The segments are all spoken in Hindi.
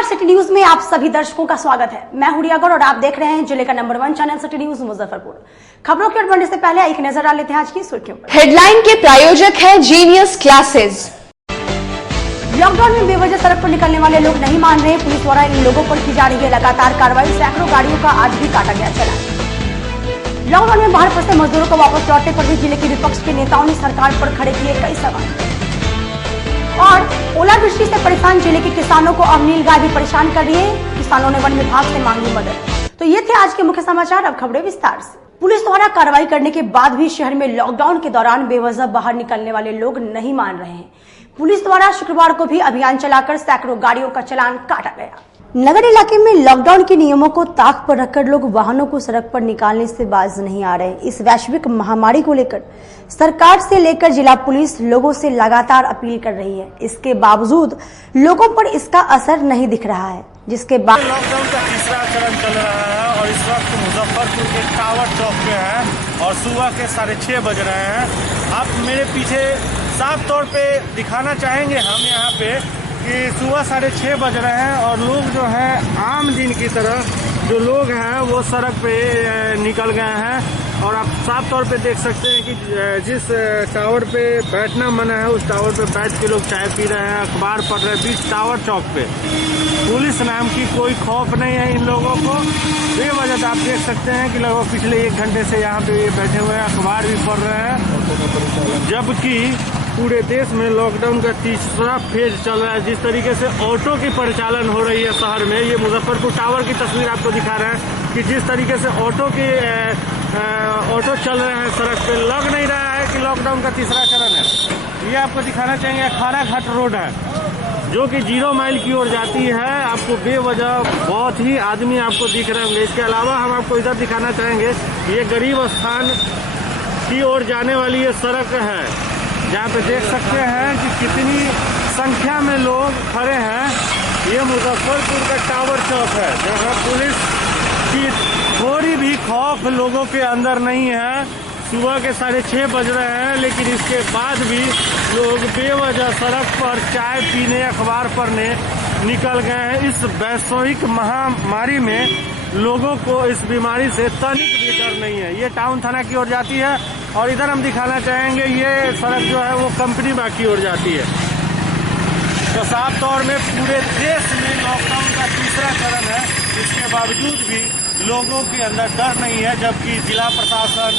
नमस्कार, सिटी न्यूज में आप सभी दर्शकों का स्वागत है। मैं हूं रिया गौड़ और आप देख रहे हैं जिले का number 1 channel city news Muzaffarpur. खबरों की ओर बढ़ने से पहले एक नजर डाल लेते हैं आज की सुर्खियों पर। हेडलाइन के प्रायोजक हैं जीनियस क्लासेस। लॉकडाउन में बेवजह सड़क पर निकलने वाले लोग नहीं मान रहे। पुलिस द्वारा इन लोगों पर की जा रही है लगातार कार्रवाई। सैकड़ों गाड़ियों का आज भी काटा गया चलान। लॉकडाउन में बाहर फंसे मजदूरों को वापस लौटने पर भी जिले के विपक्ष के नेताओं ने सरकार पर खड़े किए कई सवाल। और ओलावृष्टि से परेशान जिले के किसानों को अब नीलगाय भी परेशान कर रही है। किसानों ने वन विभाग से मांगी मदद। तो ये थे आज के मुख्य समाचार। अब खबरें विस्तार से। पुलिस द्वारा कार्रवाई करने के बाद भी शहर में लॉकडाउन के दौरान बेवजह बाहर निकलने वाले लोग नहीं मान रहे हैं। पुलिस द्वारा शुक्रवार को भी अभियान चलाकर सैकड़ों गाड़ियों का चालान काटा गया। नगर इलाके में लॉकडाउन के नियमों को ताक पर रखकर लोग वाहनों को सड़क पर निकालने से बाज नहीं आ रहे। इस वैश्विक महामारी को लेकर सरकार से लेकर जिला पुलिस लोगों से लगातार अपील कर रही है। इसके बावजूद लोगों पर इसका असर नहीं दिख रहा है, जिसके बाद लॉकडाउन का तीसरा चरण चल रहा है और इस वक्त मुजफ्फरपुर के टावर चौक पे है और सुबह के 6:30 बज रहे हैं। आप मेरे पीछे साफ तौर पे दिखाना चाहेंगे हम यहाँ पे कि सुबह 6:30 बज रहे हैं और लोग जो है आम दिन की तरह जो लोग हैं वो सड़क पे निकल गए हैं। और आप साफ तौर पे देख सकते हैं कि जिस टावर पे बैठना मना है उस टावर पे बैठ के लोग चाय पी रहे हैं, अखबार पढ़ रहे हैं बीच टावर चौक पे। पुलिस नाम की कोई खौफ नहीं है इन लोगों को। बेवजह आप देख सकते हैं कि लगभग पिछले 1 घंटे से यहाँ पे बैठे हुए हैं, अखबार भी पढ़ रहे हैं, जबकि पूरे देश में लॉकडाउन का तीसरा फेज चल रहा है। जिस तरीके से ऑटो की परिचालन हो रही है शहर में, ये मुजफ्फरपुर टावर की तस्वीर आपको दिखा रहा है कि जिस तरीके से ऑटो चल रहे हैं सड़क पे, लग नहीं रहा है कि लॉकडाउन का तीसरा चरण है। ये आपको दिखाना चाहेंगे खाना घाट रोड है जो कि 0 माइल की ओर जाती है। आपको बेवजह बहुत ही आदमी आपको दिख रहे होंगे। इसके अलावा हम आपको इधर दिखाना चाहेंगे, ये गरीब स्थान की ओर जाने वाली ये सड़क है जहाँ पे देख सकते हैं कि कितनी संख्या में लोग खड़े हैं। ये मुजफ्फरपुर का टावर चौक है जहाँ पुलिस की थोड़ी भी खौफ लोगों के अंदर नहीं है। सुबह के 6:30 बज रहे हैं लेकिन इसके बाद भी लोग बेवजह सड़क पर चाय पीने, अखबार पढ़ने निकल गए हैं। इस वैश्विक महामारी में लोगों को इस बीमारी से तनिक भी डर नहीं है। ये टाउन थाना की ओर जाती है और इधर हम दिखाना चाहेंगे ये सड़क जो है वो कंपनी बाग की ओर जाती है। तो साफ तौर में पूरे देश में लॉकडाउन का तीसरा चरण है, इसके बावजूद भी लोगों के अंदर डर नहीं है, जबकि जिला प्रशासन,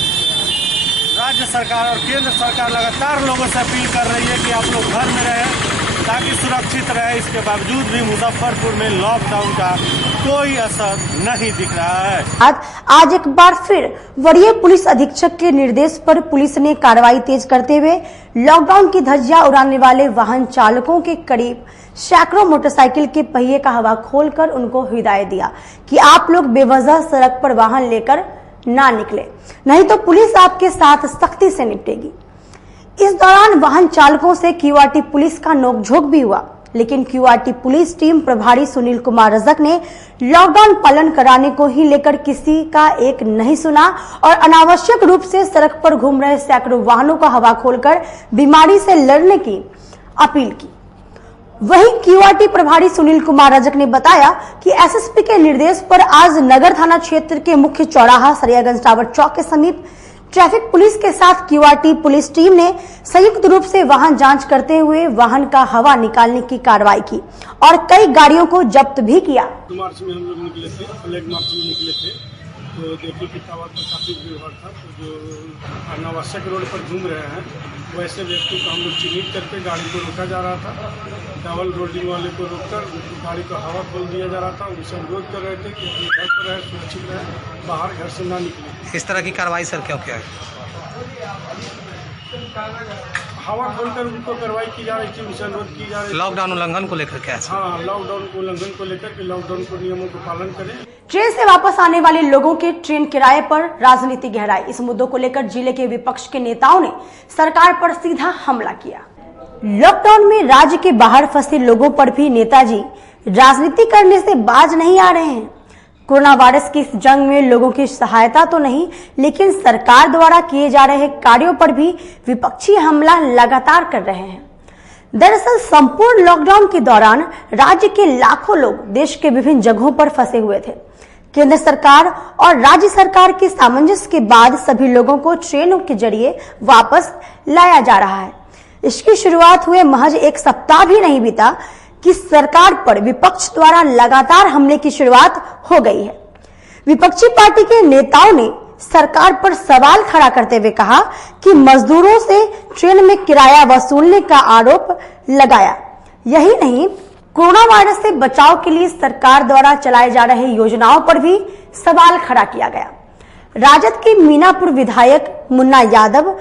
राज्य सरकार और केंद्र सरकार लगातार लोगों से अपील कर रही है कि आप लोग घर में रहें ताकि सुरक्षित रहे। इसके बावजूद भी मुजफ्फरपुर में लॉकडाउन का कोई असर नहीं दिख रहा है। आज एक बार फिर वरीय पुलिस अधीक्षक के निर्देश पर पुलिस ने कार्रवाई तेज करते हुए लॉकडाउन की धज्जियां उड़ाने वाले वाहन चालकों के करीब सैकड़ों मोटरसाइकिल के पहिए का हवा खोलकर उनको हिदायत दिया कि आप लोग बेवजह सड़क पर वाहन लेकर ना निकले, नहीं तो पुलिस आपके साथ सख्ती से निपटेगी। इस दौरान वाहन चालकों से क्यूआरटी पुलिस का नोकझोंक भी हुआ, लेकिन क्यूआरटी पुलिस टीम प्रभारी सुनील कुमार रजक ने लॉकडाउन पालन कराने को ही लेकर किसी का एक नहीं सुना और अनावश्यक रूप से सड़क पर घूम रहे सैकड़ों वाहनों का हवा खोलकर बीमारी से लड़ने की अपील की। वहीं क्यूआरटी प्रभारी सुनील कुमार रजक ने बताया कि एसएसपी के निर्देश पर आज नगर थाना क्षेत्र के मुख्य चौराहा सरियागंज टावर चौक के समीप ट्रैफिक पुलिस के साथ क्यूआरटी पुलिस टीम ने संयुक्त रूप से वाहन जांच करते हुए वाहन का हवा निकालने की कार्रवाई की और कई गाड़ियों को जब्त भी किया। मार्च में हम लोग निकले थे, फ्लैग मार्च में निकले थे, तो देखिए कि टावर पर काफी भीड़ था। तो जो अनावश्यक रोड पर घूम रहे हैं वैसे व्यक्ति को हम लोग चिन्हित करके गाड़ी को रोका जा रहा था। डबल रोडिंग वाले को रोककर गाड़ी को हवा खोल दिया जा रहा था। उनसे अनुरोध कर रहे थे कि अपने घर पर रहे, सुरक्षित रहे, बाहर घर से ना निकले। इस तरह की कार्रवाई सर क्या है? हवा खोलकर उनको कार्रवाई की जा रही थी, उनसे अनुरोध की जा रही थी। लॉकडाउन उल्लंघन को लेकर क्या है? हाँ, लॉकडाउन को उल्लंघन को लेकर के लॉकडाउन को नियमों का पालन करें। ट्रेन से वापस आने वाले लोगों के ट्रेन किराए पर राजनीति गहराई। इस मुद्दों को लेकर जिले के विपक्ष के नेताओं ने सरकार पर सीधा हमला किया। लॉकडाउन में राज्य के बाहर फंसे लोगों पर भी नेताजी राजनीति करने से बाज नहीं आ रहे हैं। कोरोना वायरस की इस जंग में लोगों की सहायता तो नहीं, लेकिन सरकार द्वारा किए जा रहे कार्यों पर भी विपक्षी हमला लगातार कर रहे हैं। दरअसल संपूर्ण लॉकडाउन के दौरान राज्य के लाखों लोग देश के विभिन्न जगहों पर फंसे हुए थे। केंद्र सरकार और राज्य सरकार के सामंजस्य के बाद सभी लोगों को ट्रेनों के जरिए वापस लाया जा रहा है। इसकी शुरुआत हुए महज एक सप्ताह भी नहीं बीता कि सरकार पर विपक्ष द्वारा लगातार हमले की शुरुआत हो गई है। विपक्षी पार्टी के नेताओं ने सरकार पर सवाल खड़ा करते हुए कहा कि मजदूरों से ट्रेन में किराया वसूलने का आरोप लगाया। यही नहीं, कोरोना वायरस से बचाव के लिए सरकार द्वारा चलाए जा रहे योजनाओं पर भी सवाल खड़ा किया गया। राजद के मीनापुर विधायक मुन्ना यादव,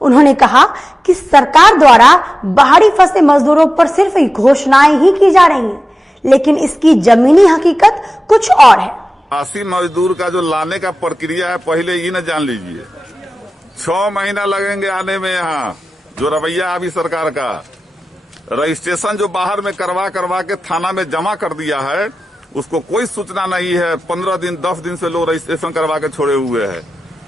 उन्होंने कहा कि सरकार द्वारा बाहरी फंसे मजदूरों पर सिर्फ घोषणाएं ही की जा रही हैं, लेकिन इसकी जमीनी हकीकत कुछ और है। 80 मजदूर का जो लाने का प्रक्रिया है, पहले ये न जान लीजिए 6 महीना लगेंगे आने में। यहाँ जो रवैया अभी सरकार का, रजिस्ट्रेशन जो बाहर में करवा के थाना में जमा कर दिया है, उसको कोई सूचना नहीं है। 15 दिन 10 दिन से लोग रजिस्ट्रेशन करवा के छोड़े हुए हैं।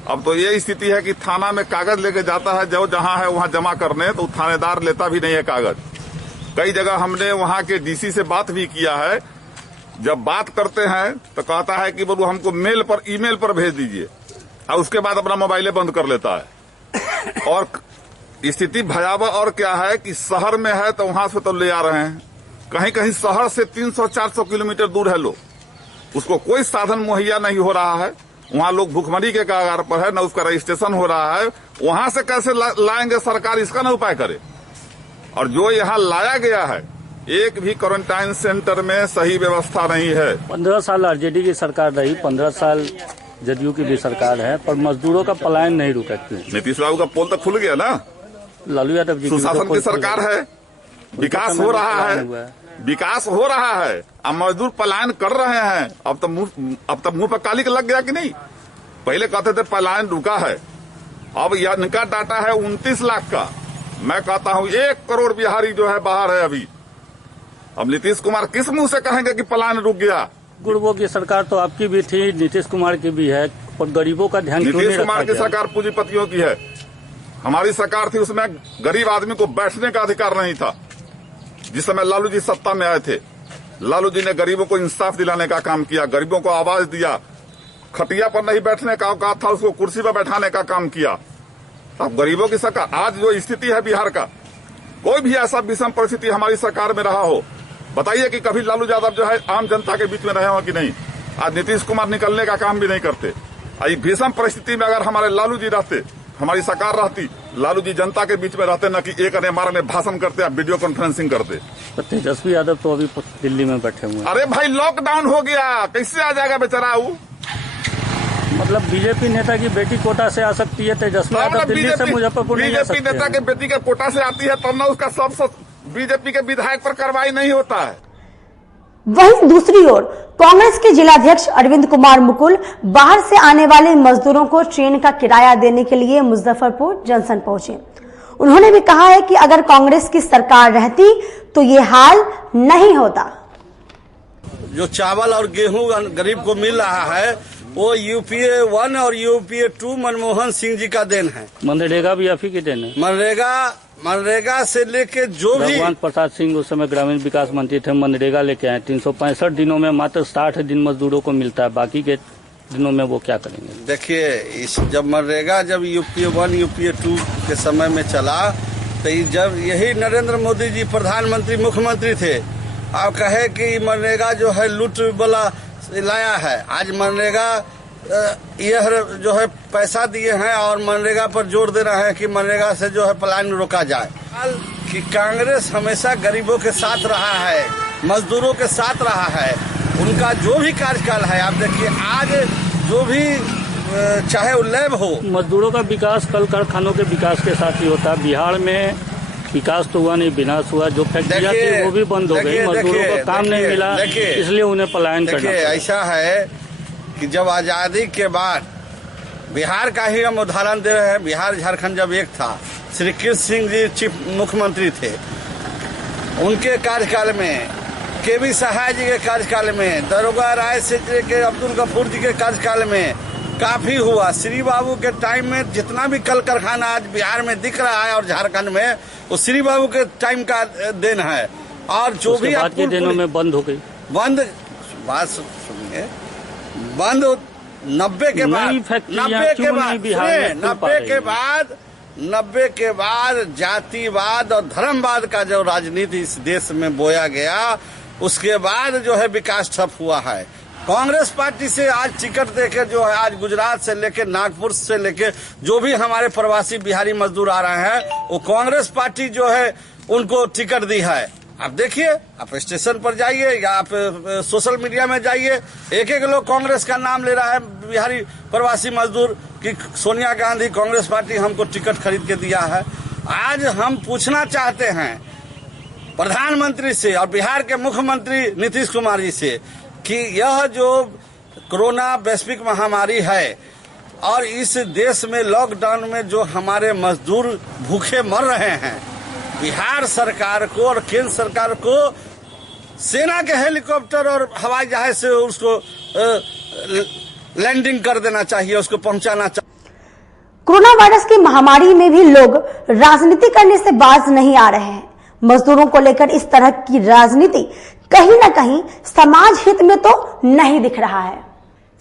अब तो ये स्थिति है कि थाना में कागज लेके जाता है, जो जहां है वहां जमा करने, तो थानेदार लेता भी नहीं है कागज। कई जगह हमने वहां के डीसी से बात भी किया है। जब बात करते हैं तो कहता है कि बोलो हमको मेल पर, ईमेल पर भेज दीजिए, और उसके बाद अपना मोबाइले बंद कर लेता है। और स्थिति भयावह और क्या है कि शहर में है तो वहां से तो ले आ रहे हैं, कहीं कहीं शहर से 300-400 किलोमीटर दूर है लोग, उसको कोई साधन मुहैया नहीं हो रहा है। वहां लोग भूखमरी के कगार पर है, न उसका रजिस्ट्रेशन हो रहा है। वहां से कैसे लाएंगे सरकार, इसका न उपाय करे। और जो यहाँ लाया गया है, एक भी क्वारंटाइन सेंटर में सही व्यवस्था नहीं है। 15 साल आरजेडी की सरकार रही, 15 साल जदयू की भी सरकार है, पर मजदूरों का पलायन नहीं रुका। नीतीश बाबू का पोल तो खुल गया ना। लालू यादव जी सुशासन की सरकार है, विकास हो रहा है, विकास हो रहा है। अब मजदूर पलायन कर रहे हैं। अब तो मुंह पर कालिक लग गया कि नहीं। पहले कहते थे पलायन रुका है, अब इनका डाटा है 29 लाख का। मैं कहता हूं 1 करोड़ बिहारी जो है बाहर है अभी। अब नीतीश कुमार किस मुंह से कहेंगे कि पलायन रुक गया। गुरबों की सरकार तो आपकी भी थी, नीतीश कुमार की भी है, पर गरीबों का ध्यान क्यों नहीं रखा गया? नीतीश कुमार की सरकार पूंजीपतियों की है, हमारी सरकार थी, उसमें गरीब आदमी को बैठने का अधिकार नहीं था। जिस समय लालू जी सत्ता में आए थे, लालू जी ने गरीबों को इंसाफ दिलाने का काम किया, गरीबों को आवाज दिया। खटिया पर नहीं बैठने का औकात था, उसको कुर्सी पर बैठाने का काम किया। अब गरीबों की सरकार, आज जो स्थिति है बिहार का, कोई भी ऐसा विषम परिस्थिति हमारी सरकार में रहा हो, बताइए कि कभी लालू यादव जो है आम जनता के बीच में रहे हो कि नहीं। आज नीतीश कुमार निकलने का काम भी नहीं करते। आज भीषण परिस्थिति में अगर हमारे लालू जी रहते, हमारी सरकार रहती, लालू जी जनता के बीच में रहते, न कि एक अनेमार में भाषण करते या वीडियो कॉन्फ्रेंसिंग करते। तेजस्वी यादव तो अभी दिल्ली में बैठे हुए हैं। अरे भाई लॉकडाउन हो गया, कैसे आ जाएगा बेचारा वो? मतलब बीजेपी नेता की बेटी कोटा से आ सकती है, तेजस्वी यादव दिल्ली से मुजफ्फरपुर नहीं आ सकते। बीजेपी नेता के बेटी के कोटा से आती है, तब न उसका सब बीजेपी के विधायक पर कार्रवाई नहीं होता है। वहीं दूसरी ओर कांग्रेस के जिलाध्यक्ष अरविंद कुमार मुकुल बाहर से आने वाले मजदूरों को ट्रेन का किराया देने के लिए मुजफ्फरपुर जंक्शन पहुंचे। उन्होंने भी कहा है कि अगर कांग्रेस की सरकार रहती तो ये हाल नहीं होता। जो चावल और गेहूं गरीब को मिल रहा है, वो यूपीए 1 और यूपीए 2 मनमोहन सिंह जी का देन है। मनरेगा भी आप ही की देन है। मनरेगा से लेके जो भी भगवान प्रसाद सिंह उस समय ग्रामीण विकास मंत्री थे, मनरेगा लेके आए। 365 दिनों में मात्र 60 दिन मजदूरों को मिलता है, बाकी के दिनों में वो क्या करेंगे? देखिए, जब मनरेगा जब यूपीए 1 यूपीए 2 के समय में चला, तो जब यही नरेंद्र मोदी जी प्रधानमंत्री मुख्यमंत्री थे, आप कहे कि मनरेगा जो है लूट वाला लाया है। आज मनरेगा यह जो है पैसा दिए हैं और मनरेगा पर जोर दे रहे हैं कि मनरेगा से जो है पलायन रोका जाए। कि कांग्रेस हमेशा गरीबों के साथ रहा है, मजदूरों के साथ रहा है। उनका जो भी कार्यकाल है, आप देखिए आज जो भी चाहे वो लैब हो, मजदूरों का विकास कल कारखानों के विकास के साथ ही होता है। बिहार में विकास तो हुआ नहीं, विनाश हुआ। जो फैक्ट्रियां थी वो भी बंद हो गई, मजदूरों को काम नहीं मिला, इसलिए उन्हें पलायन करना। ऐसा है कि जब आजादी के बाद बिहार का ही हम उदाहरण दे रहे हैं। बिहार झारखंड जब एक था, श्री कृष्ण सिंह जी चीफ मुख्यमंत्री थे, उनके कार्यकाल में, केबी सहाय जी के कार्यकाल में, दरोगा राय से के अब्दुल गफूर जी के कार्यकाल में काफी हुआ। श्री बाबू के टाइम में जितना भी कल कारखाना आज बिहार में दिख रहा है और झारखंड में, वो श्री बाबू के टाइम का देन है। और जो भी बाद के दिनों में बंद हो गई, बंद बात सुनिए, बंद 90 के बाद, 90 के बाद जातिवाद और धर्मवाद का जो राजनीति इस देश में बोया गया, उसके बाद जो है विकास ठप हुआ है। कांग्रेस पार्टी से आज टिकट देके जो है आज गुजरात से लेके नागपुर से लेके जो भी हमारे प्रवासी बिहारी मजदूर आ रहे हैं, वो कांग्रेस पार्टी जो है उनको टिकट दी है। आप देखिए, आप स्टेशन पर जाइए या आप सोशल मीडिया में जाइए, एक एक लोग कांग्रेस का नाम ले रहा है बिहारी प्रवासी मजदूर कि सोनिया गांधी कांग्रेस पार्टी हमको टिकट खरीद के दिया है। आज हम पूछना चाहते हैं प्रधानमंत्री से और बिहार के मुख्यमंत्री नीतीश कुमार जी से कि यह जो कोरोना वैश्विक महामारी है और इस देश में लॉकडाउन में जो हमारे मजदूर भूखे मर रहे हैं, बिहार सरकार को और केंद्र सरकार को सेना के हेलीकॉप्टर और हवाई जहाज से उसको लैंडिंग कर देना चाहिए, उसको पहुंचाना चाहिए। कोरोना वायरस की महामारी में भी लोग राजनीति करने से बाज नहीं आ रहे हैं। मजदूरों को लेकर इस तरह की राजनीति कहीं न कहीं समाज हित में तो नहीं दिख रहा है।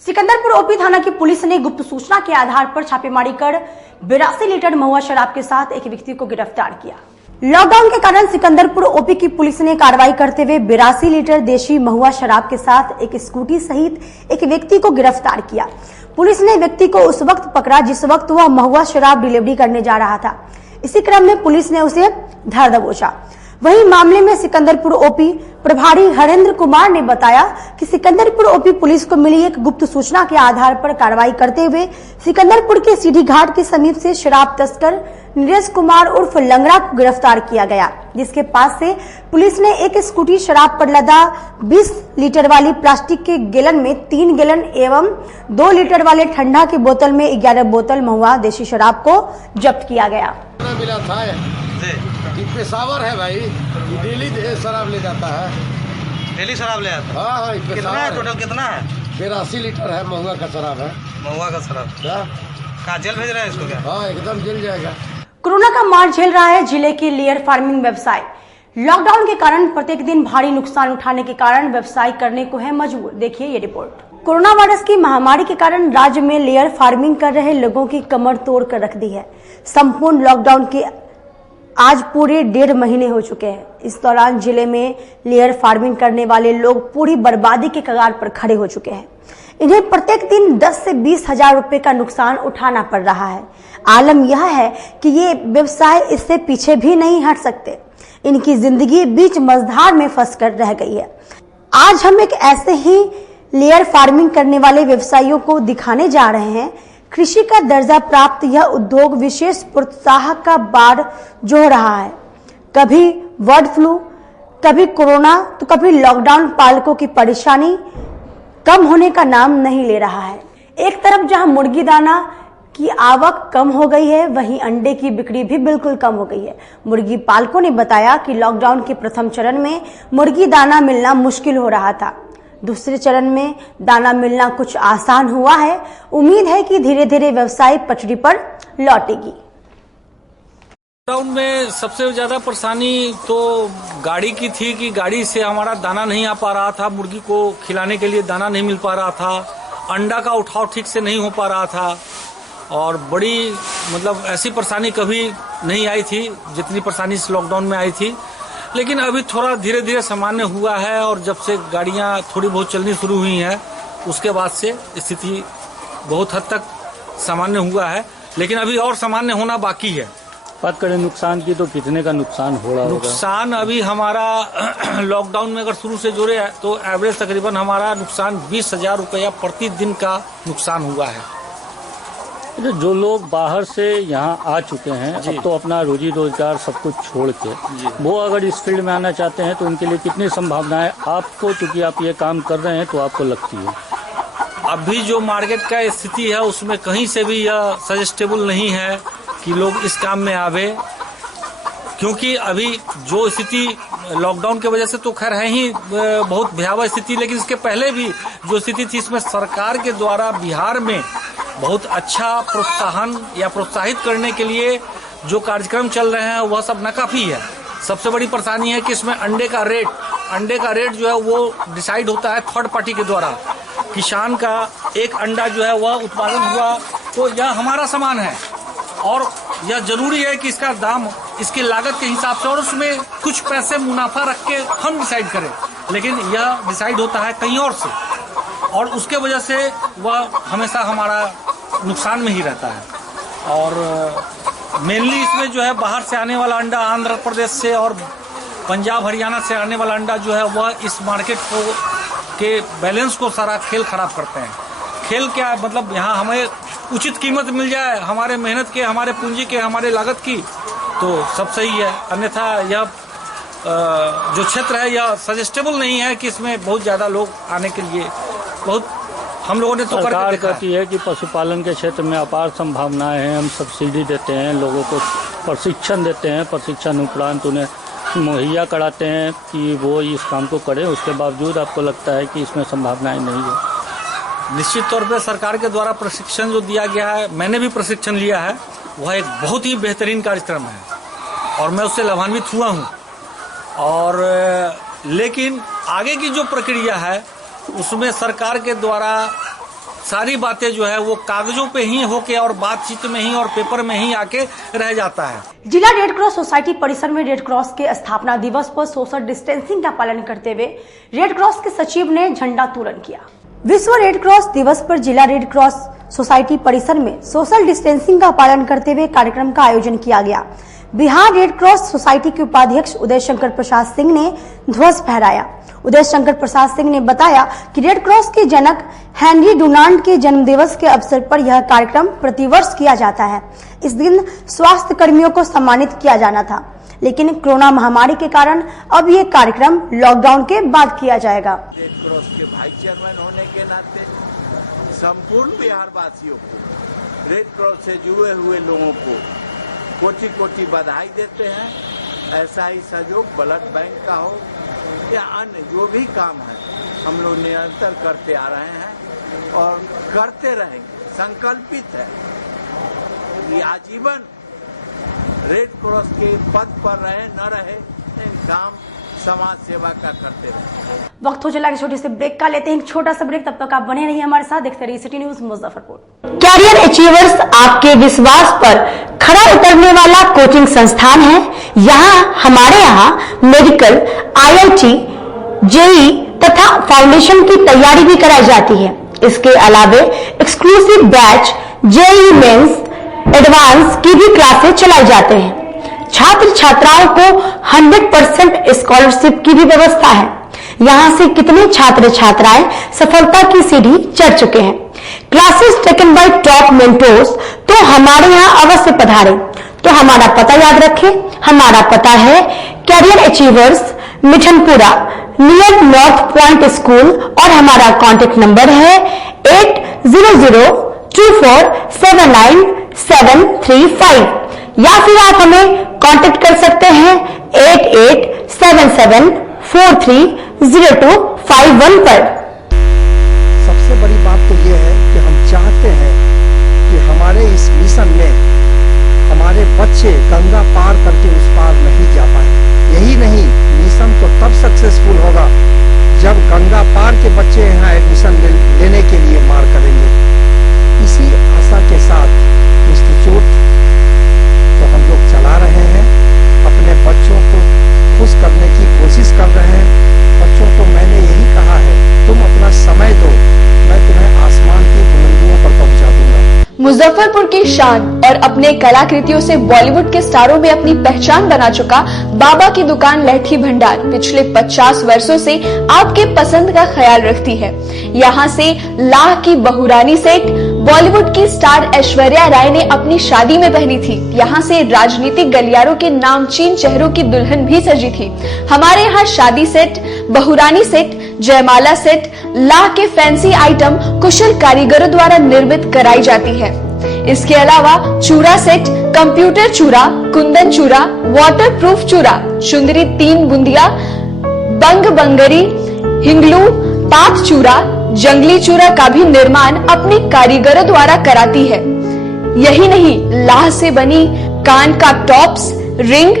सिकंदरपुर ओपी थाना की पुलिस ने गुप्त सूचना के आधार पर छापेमारी कर 82 लीटर महुआ शराब के साथ एक व्यक्ति को गिरफ्तार किया। लॉकडाउन के कारण सिकंदरपुर ओपी की पुलिस ने कार्रवाई करते हुए 82 लीटर देशी महुआ शराब के साथ एक स्कूटी सहित एक व्यक्ति को गिरफ्तार किया। पुलिस ने व्यक्ति को उस वक्त पकड़ा जिस वक्त वह महुआ शराब डिलीवरी करने जा रहा था। इसी क्रम में पुलिस ने उसे धर दबोचा। वहीं मामले में सिकंदरपुर ओपी प्रभारी हरेंद्र कुमार ने बताया कि सिकंदरपुर ओपी पुलिस को मिली एक गुप्त सूचना के आधार पर कार्रवाई करते हुए सिकंदरपुर के सीढ़ी घाट के समीप से शराब तस्कर नीरज कुमार उर्फ लंगड़ा को गिरफ्तार किया गया, जिसके पास से पुलिस ने एक स्कूटी शराब पर लदा 20 लीटर वाली प्लास्टिक के गैलन में 3 गैलन एवं 2 लीटर वाले ठंडा की बोतल में 11 बोतल महुआ देशी शराब को जब्त किया गया। मिला था ये पेशावर है भाई, डेली शराब ले जाता है। डेली शराब ले आता है? हाँ, कितना है टोटल? कितना है? 82 लीटर है महुआ का शराब है। महुआ का शराब कहाँ जेल भेज रहा है इसको? क्या? हाँ, एकदम जेल जाएगा। कोरोना का मार झेल रहा है जिले के लेयर फार्मिंग व्यवसाय। लॉकडाउन के कारण प्रत्येक दिन भारी नुकसान उठाने के कारण व्यवसाय करने को है मजबूर। देखिए ये रिपोर्ट। कोरोना वायरस की महामारी के कारण राज्य में लेयर फार्मिंग कर रहे लोगों की कमर तोड़ कर रख दी है। संपूर्ण लॉकडाउन के आज पूरे 1.5 महीने हो चुके हैं। इस दौरान जिले में लेयर फार्मिंग करने वाले लोग पूरी बर्बादी के कगार पर खड़े हो चुके हैं। इन्हें प्रत्येक दिन 10 से 20 हजार रुपए का नुकसान उठाना पड़ रहा है। आलम यह है कि ये व्यवसाय इससे पीछे भी नहीं हट सकते। इनकी जिंदगी बीच मझधार में फंसकर रह गई है। आज हम एक ऐसे ही लेयर फार्मिंग करने वाले व्यवसायियों को दिखाने जा रहे हैं। कृषि का दर्जा प्राप्त यह उद्योग विशेष प्रोत्साहन का बाढ़ जोह रहा है। कभी बर्ड फ्लू, कभी कोरोना तो कभी लॉकडाउन पालकों की परेशानी कम होने का नाम नहीं ले रहा है। एक तरफ जहां मुर्गी दाना की आवक कम हो गई है, वहीं अंडे की बिक्री भी बिल्कुल कम हो गई है। मुर्गी पालकों ने बताया कि लॉकडाउन के प्रथम चरण में मुर्गी दाना मिलना मुश्किल हो रहा था। दूसरे चरण में दाना मिलना कुछ आसान हुआ है। उम्मीद है कि धीरे धीरे व्यवसाय पटरी पर लौटेगी। लॉकडाउन में सबसे ज्यादा परेशानी तो गाड़ी की थी कि गाड़ी से हमारा दाना नहीं आ पा रहा था, मुर्गी को खिलाने के लिए दाना नहीं मिल पा रहा था, अंडा का उठाव ठीक से नहीं हो पा रहा था और बड़ी मतलब ऐसी परेशानी कभी नहीं आई थी जितनी परेशानी इस लॉकडाउन में आई थी। लेकिन अभी थोड़ा धीरे धीरे सामान्य हुआ है और जब से गाड़ियां थोड़ी बहुत चलनी शुरू हुई हैं उसके बाद से स्थिति बहुत हद तक सामान्य हुआ है, लेकिन अभी और सामान्य होना बाकी है। बात करें नुकसान की तो कितने का नुकसान हो रहा है? नुकसान अभी हमारा लॉकडाउन में अगर शुरू से जोड़े तो एवरेज तकरीबन हमारा नुकसान 20,000 रुपया प्रतिदिन का नुकसान हुआ है। जो लोग बाहर से यहाँ आ चुके हैं अब तो अपना रोजी रोजगार सब कुछ छोड़ के वो अगर इस फील्ड में आना चाहते हैं तो उनके लिए कितनी संभावनाएं आपको, चूंकि आप ये काम कर रहे हैं तो आपको लगती है? अभी जो मार्केट का स्थिति है उसमें कहीं से भी यह सजेस्टेबल नहीं है कि लोग इस काम में आवे, क्योंकि अभी जो स्थिति लॉकडाउन की वजह से तो खैर है ही बहुत भयावह स्थिति, लेकिन इसके पहले भी जो स्थिति थी इसमें सरकार के द्वारा बिहार में बहुत अच्छा प्रोत्साहन या प्रोत्साहित करने के लिए जो कार्यक्रम चल रहे हैं वह सब नाकाफी है। सबसे बड़ी परेशानी है कि इसमें अंडे का रेट जो है वो डिसाइड होता है थर्ड पार्टी के द्वारा। किसान का एक अंडा जो है वह उत्पादन हुआ तो यह हमारा सामान है और यह जरूरी है कि इसका दाम इसकी लागत के हिसाब से और उसमें कुछ पैसे मुनाफा रख के हम डिसाइड करें, लेकिन यह डिसाइड होता है कहीं और से और उसके वजह से वह हमेशा हमारा नुकसान में ही रहता है। और मेनली इसमें जो है बाहर से आने वाला अंडा, आंध्र प्रदेश से और पंजाब हरियाणा से आने वाला अंडा जो है वह इस मार्केट को के बैलेंस को सारा खेल खराब करते हैं। खेल क्या मतलब यहाँ हमें उचित कीमत मिल जाए हमारे मेहनत के, हमारे पूंजी के, हमारे लागत की तो सब सही है, अन्यथा यह जो क्षेत्र है यह सजेस्टेबल नहीं है कि इसमें बहुत ज्यादा लोग आने के लिए बहुत हम लोगों ने तो सरकार कहती है कि पशुपालन के क्षेत्र में अपार संभावनाएं हैं। हम सब्सिडी देते हैं, लोगों को प्रशिक्षण देते हैं, प्रशिक्षण उपरांत उन्हें मुहैया कराते हैं कि वो इस काम को करें, उसके बावजूद आपको लगता है कि इसमें संभावनाएं नहीं है? निश्चित तौर पे सरकार के द्वारा प्रशिक्षण जो दिया गया है, मैंने भी प्रशिक्षण लिया है, वह एक बहुत ही बेहतरीन कार्यक्रम है और मैं उससे लाभान्वित हुआ हूँ। और लेकिन आगे की जो प्रक्रिया है उसमें सरकार के द्वारा सारी बातें जो है वो कागजों पे ही होके और बातचीत में ही और पेपर में ही आके रह जाता है। जिला रेड क्रॉस सोसाइटी परिसर में रेड क्रॉस के स्थापना दिवस पर सोशल डिस्टेंसिंग का पालन करते हुए रेड क्रॉस के सचिव ने झंडोत्तोलन किया। विश्व रेड क्रॉस दिवस पर जिला रेड क्रॉस सोसाइटी परिसर में सोशल डिस्टेंसिंग का पालन करते हुए कार्यक्रम का आयोजन किया गया। बिहार रेड क्रॉस सोसाइटी के उपाध्यक्ष उदय शंकर प्रसाद सिंह ने ध्वज फहराया। उदय शंकर प्रसाद सिंह ने बताया कि रेड क्रॉस के जनक हेनरी डुनांट के जन्म दिवस के अवसर पर यह कार्यक्रम प्रतिवर्ष किया जाता है। इस दिन स्वास्थ्य कर्मियों को सम्मानित किया जाना था, लेकिन कोरोना महामारी के कारण अब ये कार्यक्रम लॉकडाउन के बाद किया जाएगा। रेड क्रॉस के वाइस चेयरमैन होने के नाते संपूर्ण बिहार वासियों को, रेड क्रॉस से जुड़े हुए लोगों को कोटि कोटि बधाई देते हैं। ऐसा ही सहयोग ब्लड बैंक का हो या अन्य जो भी काम है हम लोग निरंतर करते आ रहे हैं और करते रहेंगे। संकल्पित है कि आजीवन रेड क्रॉस के पद पर रहे न रहे काम समाज सेवा का करते रहे। वक्त हो चला कि छोटे से ब्रेक का लेते हैं, एक छोटा सा ब्रेक। तब तक आप बने रहिए हमारे साथ, देखते रहिए city news Muzaffarpur. Career achievers आपके विश्वास पर खरा उतरने वाला कोचिंग संस्थान है। हमारे यहाँ मेडिकल, IIT, JEE तथा फाउंडेशन की तैयारी भी कराई जाती है। इसके अलावे exclusive batch JEE mains, advance की भी क्लासेस चलाई जाते हैं। छात्र छात्राओं को 100% स्कॉलरशिप की भी व्यवस्था है। यहाँ से कितने छात्र छात्राएं सफलता की सीढ़ी चढ़ चुके हैं। Classes taken by top mentors, तो हमारे यहाँ अवश्य पधारें। तो हमारा पता याद रखें, हमारा पता है career achievers, Mithanpura, near north point school और हमारा कॉन्टेक्ट नंबर है 8002479735 या फिर आप हमें कांटेक्ट कर सकते हैं 8877430251 पर। सबसे बड़ी बात तो यह है कि हम चाहते हैं कि हमारे इस मिशन में हमारे बच्चे गंगा पार करके उस पार नहीं जा पाए। यही नहीं, मिशन तो तब सक्सेसफुल होगा जब गंगा पार के बच्चे यहाँ एडमिशन लेने के लिए मार करेंगे। इसी आशा के साथ इंस्टीट्यूट तो हम लोग चला रहे हैं, अपने बच्चों को खुश करने की कोशिश कर रहे हैं। बच्चों को मैंने यही कहा है, तुम अपना समय दो, मैं तुम्हें आसमान की बुलंदियों पर पहुंचा दूंगा। मुजफ्फरपुर की शान और अपने कलाकृतियों से बॉलीवुड के स्टारों में अपनी पहचान बना चुका बाबा की दुकान लहठी भंडार पिछले 50 वर्षों से आपके पसंद का ख्याल रखती है। यहाँ से लाह की बहुरानी सेट बॉलीवुड की स्टार ऐश्वर्या राय ने अपनी शादी में पहनी थी। यहाँ से राजनीतिक गलियारों के नामचीन चेहरों की दुल्हन भी सजी थी। हमारे यहाँ शादी सेट, बहुरानी सेट, जयमाला सेट, लाह के फैंसी आइटम कुशल कारीगरों द्वारा निर्मित कराई जाती है। इसके अलावा चूड़ा सेट, कंप्यूटर चूड़ा, कुंदन चूड़ा, वाटरप्रूफ चूड़ा, चुंदरी 3 बुंदिया, बंग बंगरी, हिंगलू, पाक चूरा, जंगली चूरा का भी निर्माण अपने कारीगरों द्वारा कराती है। यही नहीं, लाह से बनी कान का टॉप्स, रिंग,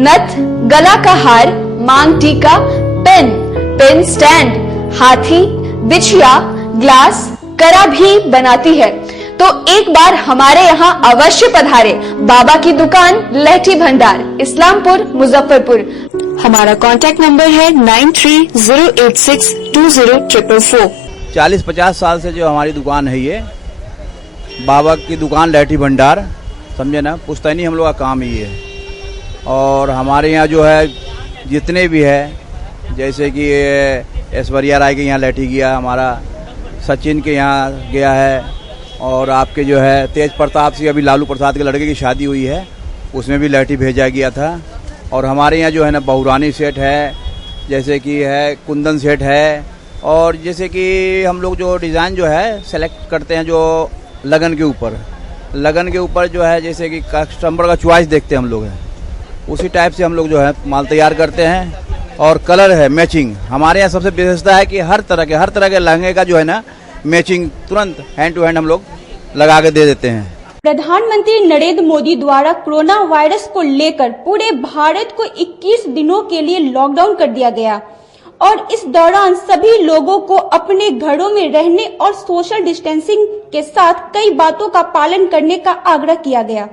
नथ, गला का हार, मांग टीका, पेन स्टैंड, हाथी, बिछिया, ग्लास, करा भी बनाती है। तो एक बार हमारे यहाँ अवश्य पधारे। बाबा की दुकान लहठी भंडार, इस्लामपुर, मुजफ्फरपुर। हमारा कांटेक्ट नंबर है 9308620444। 40-50 साल से जो हमारी दुकान है, ये बाबा की दुकान लहठी भंडार, समझे ना, पुश्तैनी हम लोग का काम ही है। और हमारे यहाँ जो है जितने भी है, जैसे कि ऐश्वर्या राय के यहाँ लहठी गया, हमारा सचिन के यहाँ गया है, और आपके जो है तेज प्रताप सिंह, अभी लालू प्रसाद के लड़के की शादी हुई है, उसमें भी लहठी भेजा गया था। और हमारे यहाँ जो है ना बहुरानी सेट है, जैसे कि है कुंदन सेट है, और जैसे कि हम लोग जो डिज़ाइन जो है सेलेक्ट करते हैं, जो लगन के ऊपर जो है, जैसे कि कस्टमर का चॉइस देखते हैं हम लोग, है उसी टाइप से हम लोग जो है माल तैयार करते हैं। और कलर है मैचिंग, हमारे यहाँ सबसे विशेषता है कि हर तरह के लहंगे का जो है ना मैचिंग तुरंत हैंड टू हैंड हम लोग लगा के दे देते हैं। प्रधानमंत्री नरेंद्र मोदी द्वारा कोरोना वायरस को लेकर पूरे भारत को 21 दिनों के लिए लॉकडाउन कर दिया गया और इस दौरान सभी लोगों को अपने घरों में रहने और सोशल डिस्टेंसिंग के साथ कई बातों का पालन करने का आग्रह किया गया।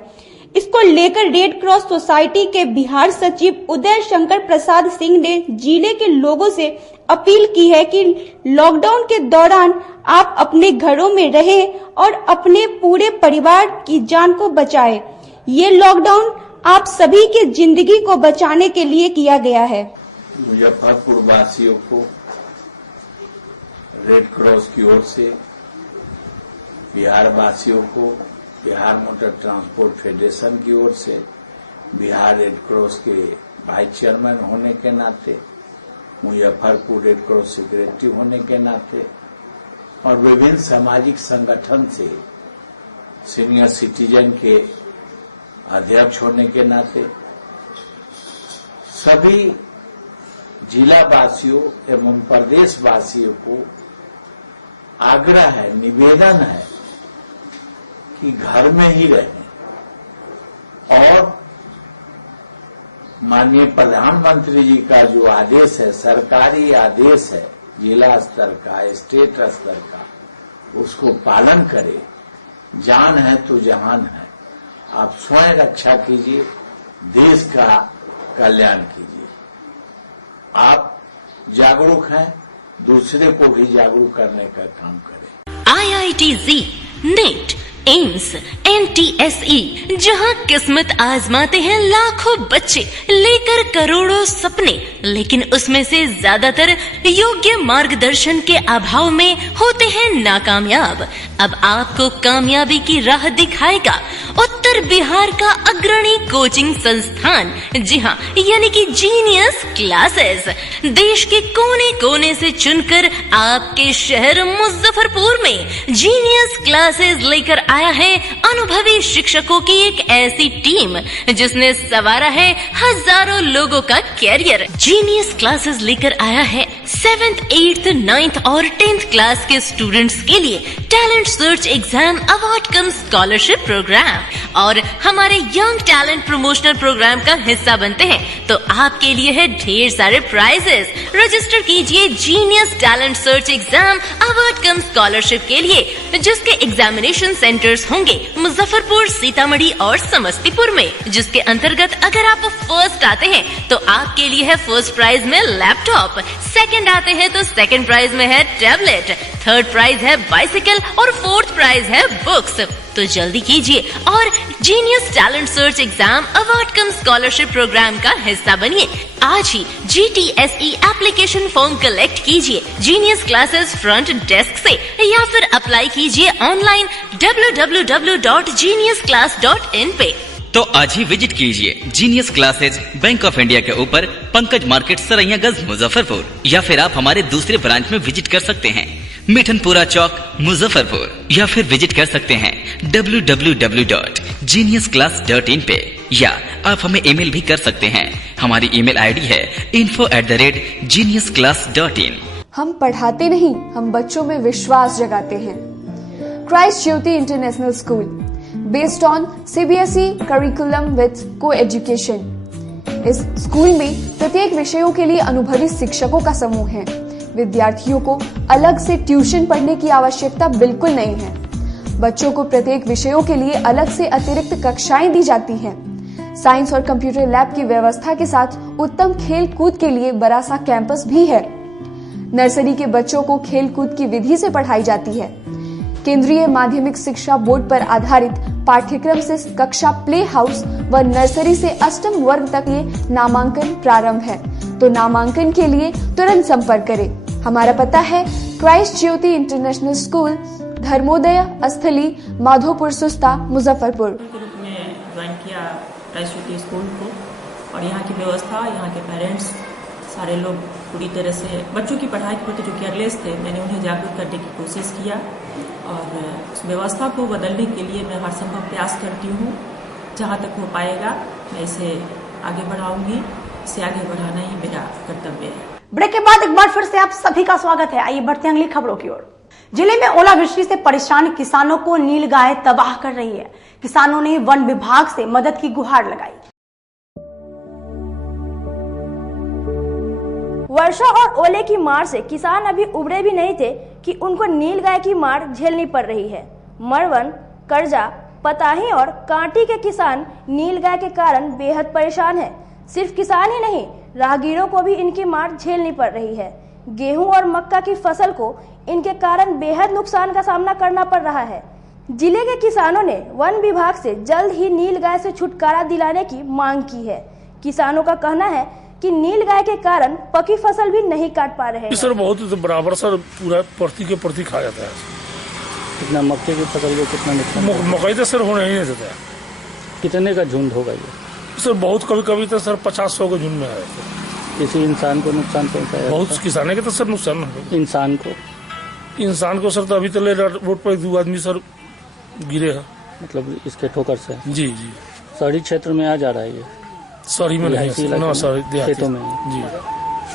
इसको लेकर रेड क्रॉस सोसाइटी के बिहार सचिव उदय शंकर प्रसाद सिंह ने जिले के लोगों से अपील की है कि लॉकडाउन के दौरान आप अपने घरों में रहें और अपने पूरे परिवार की जान को बचाएं। ये लॉकडाउन आप सभी की जिंदगी को बचाने के लिए किया गया है। मुजफ्फरपुर वासियों को रेड क्रॉस की ओर से, बिहार वासियों को बिहार मोटर ट्रांसपोर्ट फेडरेशन की ओर से, बिहार रेड क्रॉस के वाइस चेयरमैन होने के नाते, मुजफ्फरपुर रेड क्रॉस सेक्रेटरी होने के नाते और विभिन्न सामाजिक संगठन से सीनियर सिटीजन के अध्यक्ष होने के नाते सभी जिला वासियों एवं प्रदेश वासियों को आग्रह है, निवेदन है कि घर में ही रहें और माननीय प्रधानमंत्री जी का जो आदेश है, सरकारी आदेश है, जिला स्तर का, स्टेट स्तर का, उसको पालन करें। जान है तो जहान है। आप स्वयं रक्षा कीजिए, देश का कल्याण कीजिए। आप जागरूक हैं, दूसरे को भी जागरूक करने का काम करें। IITZ, NET, एम्स, NTSE, जहां किस्मत आजमाते हैं लाखों बच्चे, लेकर करोड़ों सपने, लेकिन उसमें से ज्यादातर योग्य मार्गदर्शन के अभाव में होते हैं नाकामयाब। अब आपको कामयाबी की राह दिखाएगा उत्तर बिहार का अग्रणी कोचिंग संस्थान, जी हाँ, यानी कि जीनियस क्लासेस। देश के कोने कोने से चुनकर आपके शहर मुजफ्फरपुर में जीनियस क्लासेस लेकर आया है अनुभवी शिक्षकों की एक ऐसी टीम जिसने संवारा है हजारों लोगों का कैरियर। जीनियस क्लासेस लेकर आया है 7th, 8th, 9th और 10th क्लास के स्टूडेंट्स के लिए talent search exam, award cum scholarship programme और हमारे यंग टैलेंट प्रमोशनल प्रोग्राम का हिस्सा बनते हैं तो आपके लिए है ढेर सारे प्राइजेस। रजिस्टर कीजिए genius talent search exam, award cum scholarship के लिए, जिसके एग्जामिनेशन सेंटर्स होंगे मुजफ्फरपुर, सीतामढ़ी और समस्तीपुर में, जिसके अंतर्गत अगर आप फर्स्ट आते हैं तो आपके लिए है फर्स्ट प्राइज में लैपटॉप, सेकंड आते हैं तो सेकंड प्राइज में है टैबलेट, थर्ड प्राइज है बाइसिकल और फोर्थ प्राइज है बुक्स। तो जल्दी कीजिए और genius talent search exam, award cum scholarship programme का हिस्सा बनिए। आज ही GTSE एप्लीकेशन फॉर्म कलेक्ट कीजिए जीनियस क्लासेस फ्रंट डेस्क से या फिर अप्लाई कीजिए ऑनलाइन www.geniusclass.in पे। तो आज ही विजिट कीजिए genius classes, bank of India के ऊपर, पंकज मार्केट, सरैयागंज, मुजफ्फरपुर, या फिर आप हमारे दूसरे ब्रांच में विजिट कर सकते हैं मिठनपुरा चौक, मुजफ्फरपुर, या फिर विजिट कर सकते हैं www.geniusclass.in पे, या आप हमें ईमेल भी कर सकते हैं। हमारी ईमेल आईडी है info@geniusclass.in। हम पढ़ाते नहीं, हम बच्चों में विश्वास जगाते हैं। Christ Jyoti international school, based on CBSE curriculum with coeducation. इस स्कूल में प्रत्येक विषयों के लिए अनुभवी शिक्षकों का समूह है। विद्यार्थियों को अलग से ट्यूशन पढ़ने की आवश्यकता बिल्कुल नहीं है। बच्चों को प्रत्येक विषयों के लिए अलग से अतिरिक्त कक्षाएं दी जाती हैं। साइंस और कंप्यूटर लैब की व्यवस्था के साथ उत्तम खेल कूद के लिए बड़ा सा कैंपस भी है। नर्सरी के बच्चों को खेल कूद की विधि से पढ़ाई जाती है। केंद्रीय माध्यमिक शिक्षा बोर्ड पर आधारित पाठ्यक्रम से कक्षा प्ले हाउस व नर्सरी से अष्टम वर्ग तक ये नामांकन प्रारंभ है। तो नामांकन के लिए तुरंत संपर्क करें। हमारा पता है Christ Jyoti international school, Dharmodaya स्थली, माधोपुर सुस्ता, मुजफ्फरपुर। ग्रुप में ज्वाइन किया क्राइस्ट ज्योति स्कूल को, और यहाँ की व्यवस्था, यहाँ के पेरेंट्स, सारे लोग पूरी तरह से बच्चों की पढ़ाई के प्रति जो केयरलेस थे, मैंने उन्हें जागरूक करने की कोशिश किया और उस व्यवस्था को बदलने के लिए मैं हर संभव प्रयास करती हूँ। जहाँ तक हो पाएगा मैं इसे आगे बढ़ाऊंगी। इसे आगे बढ़ाना ही मेरा कर्तव्य है। ब्रेक के बाद एक बार फिर से आप सभी का स्वागत है। आइए बढ़ते हैं अगली खबरों की ओर। जिले में ओलावृष्टि से परेशान किसानों को नीलगाय तबाह कर रही है। किसानों ने वन विभाग से मदद की गुहार लगाई। वर्षा और ओले की मार से किसान अभी उबरे भी नहीं थे कि उनको नीलगाय की मार झेलनी पड़ रही है। मरवन, करजा, पताही और कांटी के किसान नीलगाय के कारण बेहद परेशान हैं। सिर्फ किसान ही नहीं, राहगीरों को भी इनकी मार झेलनी पड़ रही है। गेहूं और मक्का की फसल को इनके कारण बेहद नुकसान का सामना करना पड़ रहा है। जिले के किसानों ने वन विभाग से जल्द ही नीलगाय से छुटकारा दिलाने की मांग की है। किसानों का कहना है कि नीलगाय के कारण पकी फसल भी नहीं काट पा रहे हैं। सर बहुत बराबर सर पूरा प्रति के प्रति खा जाता है। कितना मक्के की फसल को कितना नुकसान? मकई तो सर होने ही नहीं देता है। कितने का झुंड होगा ये? सर बहुत कभी कभी तो सर 50-100 के झुंड में है। किसी इंसान को नुकसान पहुंचाया? बहुत किसाने के तो सर नुकसान है। इंसान को सर तो अभी तो रोड पर 2 आदमी सर गिरे हैं। मतलब इसके ठोकर से? जी जी। शहरी क्षेत्र में आ जा रहा है ये? शहरी में नहीं, खेतों में जी।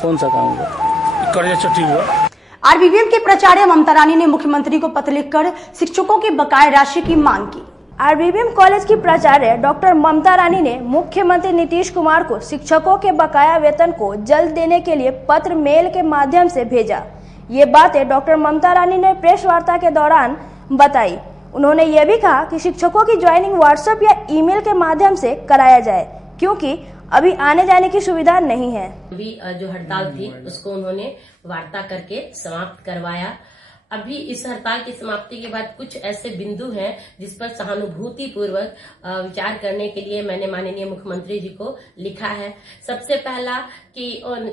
कौन सा काम हुआ? कर्जा चट्टी हुआ। आरबीवीएम के प्राचार्य ममता रानी ने मुख्यमंत्री को पत्र लिखकर शिक्षकों की बकाया राशि की मांग की। आरबीवीएम कॉलेज की प्राचार्य डॉक्टर ममता रानी ने मुख्यमंत्री नीतीश कुमार को शिक्षकों के बकाया वेतन को जल्द देने के लिए पत्र मेल के माध्यम से भेजा। ये बातें डॉक्टर ममता रानी ने प्रेस वार्ता के दौरान बताई। उन्होंने ये भी कहा कि शिक्षकों की ज्वाइनिंग व्हाट्सएप या ईमेल के माध्यम से कराया जाए, क्योंकि अभी आने जाने की सुविधा नहीं है। अभी जो हड़ताल थी उसको उन्होंने वार्ता करके समाप्त करवाया। अभी इस हड़ताल की समाप्ति के बाद कुछ ऐसे बिंदु हैं जिस पर सहानुभूति पूर्वक विचार करने के लिए मैंने माननीय मुख्यमंत्री जी को लिखा है। सबसे पहला कि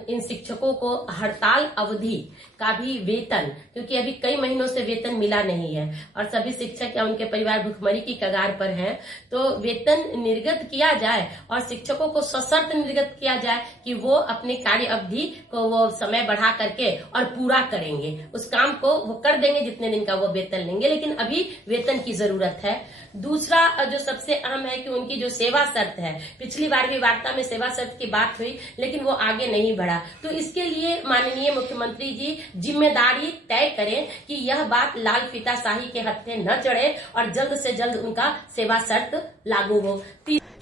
इन शिक्षकों को हड़ताल अवधि का भी वेतन, क्योंकि अभी कई महीनों से वेतन मिला नहीं है और सभी शिक्षक या उनके परिवार भुखमरी की कगार पर हैं, तो वेतन निर्गत किया जाए और शिक्षकों को सशर्त निर्गत किया जाए कि वो अपनी कार्य अवधि को वो समय बढ़ा करके और पूरा करेंगे। उस काम को वो कर देंगे जितने दिन का वो वेतन लेंगे, लेकिन अभी वेतन की जरूरत है। दूसरा जो सबसे अहम है कि उनकी जो सेवा शर्त है, पिछली बार भी वार्ता में सेवा शर्त की बात हुई लेकिन वो आगे नहीं बढ़ा, तो इसके लिए माननीय मुख्यमंत्री जी जिम्मेदारी तय करें कि यह बात लाल फीताशाही के हत्थे न चढ़े और जल्द से जल्द उनका सेवा शर्त लागू हो।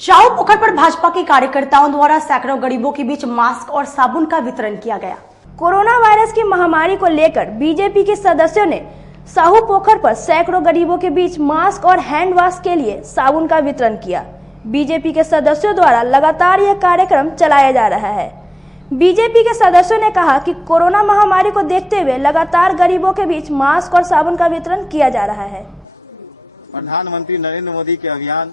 शाहू पोखर पर भाजपा के कार्यकर्ताओं द्वारा सैकड़ों गरीबों के बीच मास्क और साबुन का वितरण किया गया। कोरोना वायरस की महामारी को लेकर बीजेपी के सदस्यों ने साहू पोखर पर सैकड़ों गरीबों के बीच मास्क और हैंड वॉश के लिए साबुन का वितरण किया। बीजेपी के सदस्यों द्वारा लगातार यह कार्यक्रम चलाया जा रहा है। बीजेपी के सदस्यों ने कहा कि कोरोना महामारी को देखते हुए लगातार गरीबों के बीच मास्क और साबुन का वितरण किया जा रहा है। प्रधानमंत्री नरेंद्र मोदी के अभियान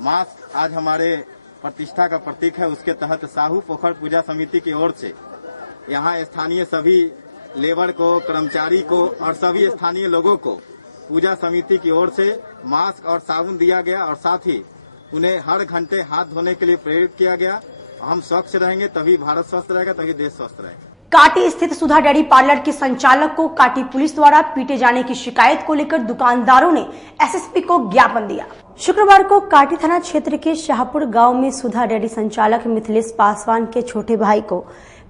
मास्क आज हमारे प्रतिष्ठा का प्रतीक है। उसके तहत साहू पोखर पूजा समिति की ओर से यहाँ स्थानीय सभी लेबर को, कर्मचारी को और सभी स्थानीय लोगों को पूजा समिति की ओर से मास्क और साबुन दिया गया और साथ ही उन्हें हर घंटे हाथ धोने के लिए प्रेरित किया गया। हम स्वच्छ रहेंगे तभी भारत स्वस्थ रहेगा, तभी देश स्वस्थ रहेगा। काटी स्थित सुधा डेयरी पार्लर के संचालक को काटी पुलिस द्वारा पीटे जाने की शिकायत को लेकर दुकानदारों ने एसएसपी को ज्ञापन दिया। शुक्रवार को काटी थाना क्षेत्र के शाहपुर गांव में सुधा डेयरी संचालक मिथिलेश पासवान के छोटे भाई को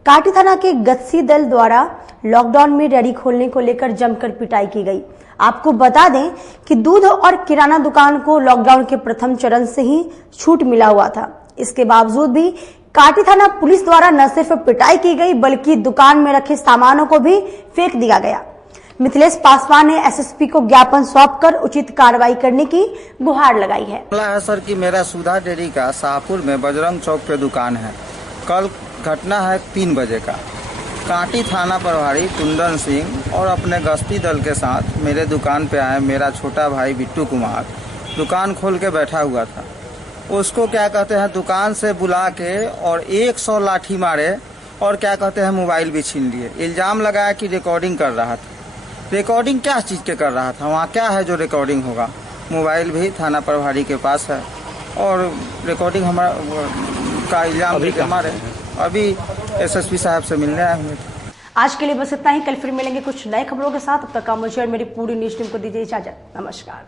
काटी थाना के गत्सी दल द्वारा लॉकडाउन में रेहड़ी खोलने को लेकर जमकर पिटाई की गई। आपको बता दें कि दूध और किराना दुकान को लॉकडाउन के प्रथम चरण से ही छूट मिला हुआ था। इसके बावजूद भी काटी थाना पुलिस द्वारा न सिर्फ पिटाई की गई बल्कि दुकान में रखे सामानों को भी फेंक दिया गया। मिथिलेश पासवान ने एसएसपी को ज्ञापन सौंपकर उचित कार्रवाई करने की गुहार लगाई है। मामला है सर कि मेरा सुधा डेयरी का शाहपुर में बजरंग चौक पे दुकान है। कल घटना है 3 बजे का। काटी थाना प्रभारी कुंदन सिंह और अपने गश्ती दल के साथ मेरे दुकान पे आए। मेरा छोटा भाई बिट्टू कुमार दुकान खोल के बैठा हुआ था। उसको क्या कहते हैं दुकान से बुला के और 100 लाठी मारे और क्या कहते हैं मोबाइल भी छीन लिए। इल्जाम लगाया कि रिकॉर्डिंग कर रहा था। रिकॉर्डिंग क्या चीज़ के कर रहा था? वहाँ क्या है जो रिकॉर्डिंग होगा? मोबाइल भी थाना प्रभारी के पास है और रिकॉर्डिंग हमारा का इल्जाम भी हमारे अभी एसएसपी साहब से मिलने आए हुए थे। आज के लिए बस इतना ही। कल फिर मिलेंगे कुछ नए खबरों के साथ। अब तक का मुझे और मेरी पूरी न्यूज टीम को दीजिए इजाजत। नमस्कार।